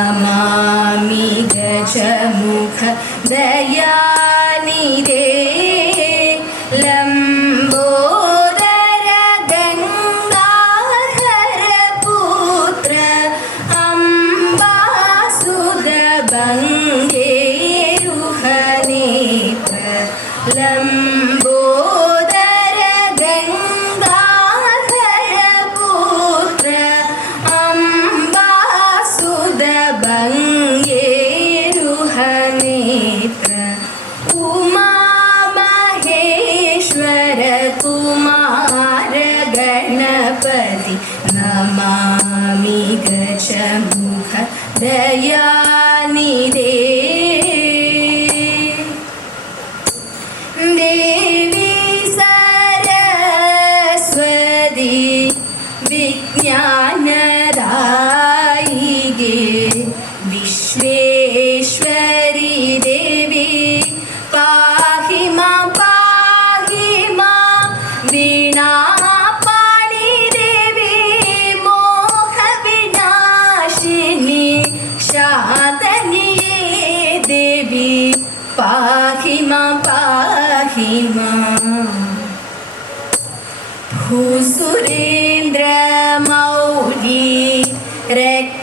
नमामि दशमुख സുരേന്ദ്ര മൗലി രക്ത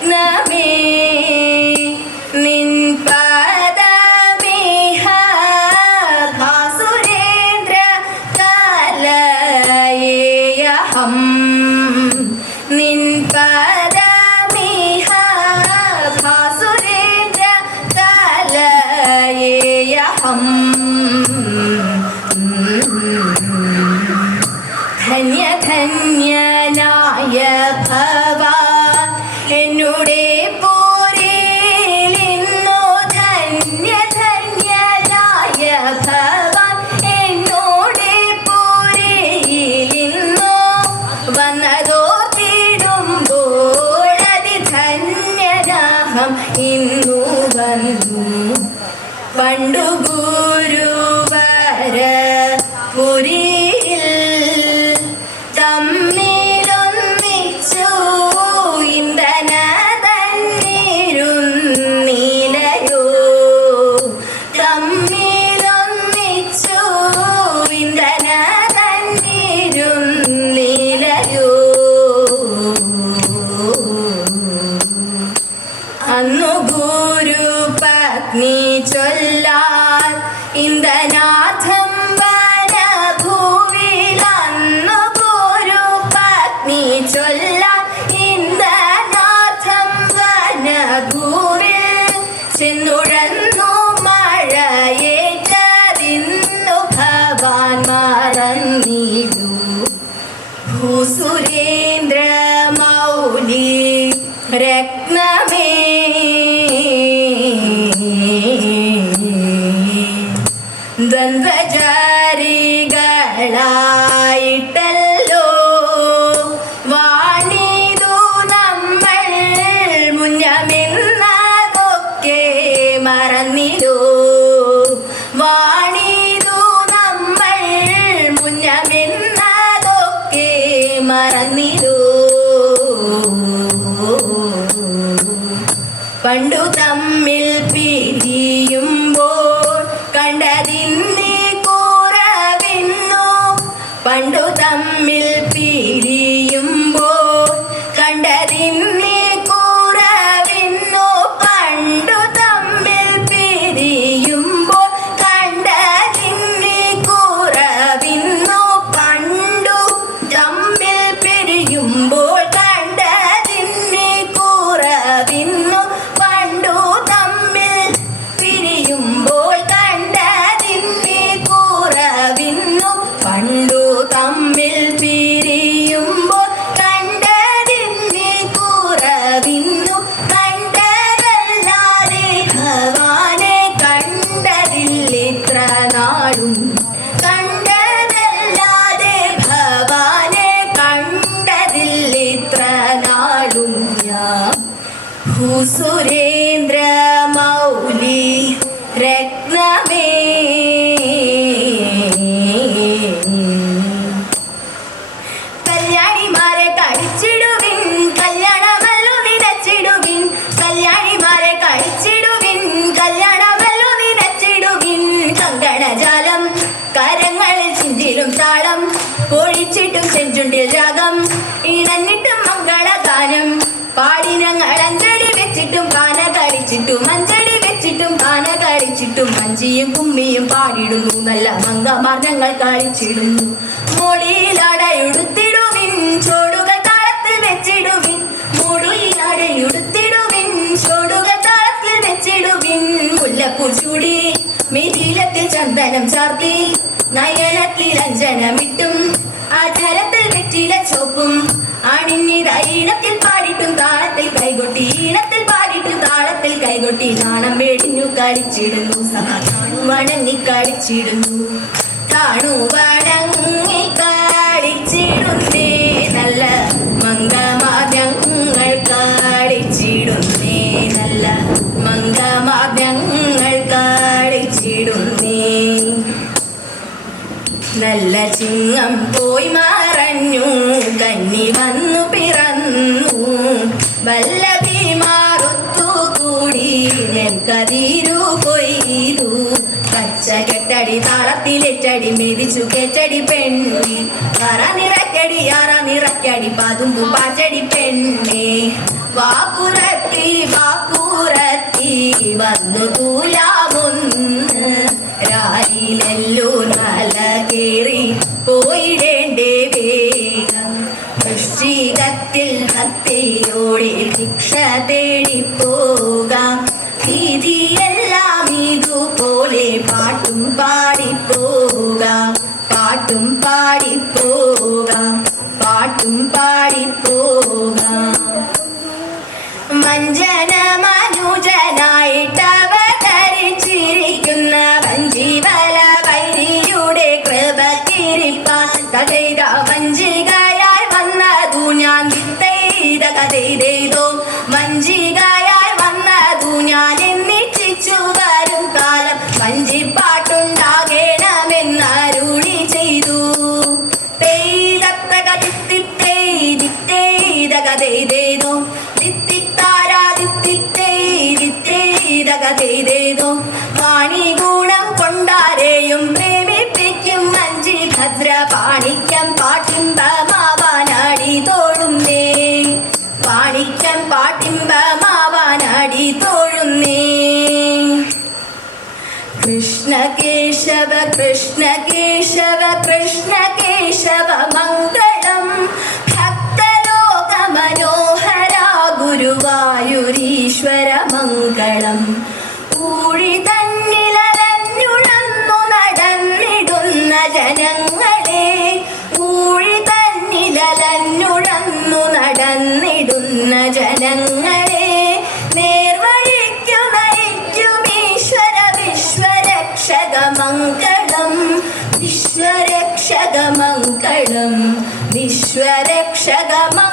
పండుగ costureira. പണ്ടു തമ്മിൽ കണ്ടതും ഭവാനെ ഹുസുരേ അമ്മിയും കുമ്മിയും പാടിടുന്നു. നല്ല മങ്കമാർ ഞങ്ങൾ കളിച്ചിടുന്നു മോളിയിലടയെടുത്തിടുവിൻ ചോടുകൾ താളത്തിൽ വെച്ചിടുവിൻ. മൂടുയിലടയെടുത്തിടുവിൻ ചോടുകൾ താളത്തിൽ വെച്ചിടുവിൻ. മുല്ലപ്പൂ ചൂടി മിഥിലത്തിൽ ചന്ദനം ചാർത്തി. നയനത്തിൽ അഞ്ജനമിട്ടും അധരത്തിൽ വെറ്റില ചോപ്പും. ആണിന്നിത ഈണത്തിൽ പാടിട്ടും താളത്തിൽ കൈകൊട്ടി ഈണത്തിൽ പാടിട്ടും താളത്തിൽ കൈകൊട്ടി നാണം വേടി കളിച്ചിടുന്നു സാണു വണങ്ങി കളിച്ചിടുന്നു താണു വണങ്ങി കളിച്ചിടുന്നേ നല്ല മംഗമാദ്യങ്ങൾ കളിച്ചിടുന്നേ നല്ല മംഗമാദ്യങ്ങൾ കളിച്ചിടുന്നേ നല്ല ചിങ്ങം പോയി മറഞ്ഞു. കന്നി വന്നു പിറന്നു. വല്ലഭി കെട്ടടി താളത്തിലെറ്റടി മെതിച്ചു കെച്ചടി പെണ്ണി. വറ നിറക്കടി അറ നിറക്കടി പതുമ്പു പാച്ചടി പെണ്ണേ. വാക്കുറത്തി വാക്കുറത്തി വന്നു തൂലാമൊന്ന്. രാരിലെല്ലോ നല കേറി പാടിപ്പോകാം. മഞ്ജന കേശവ കൃഷ്ണ കേശവ കൃഷ്ണ കേശവ മംഗളം. ഭക്തലോക മനോഹര ഗുരുവായൂരീശ്വര മംഗളം. വിശ്വരക്ഷകമംഗളം വിശ്വരക്ഷകമംഗളം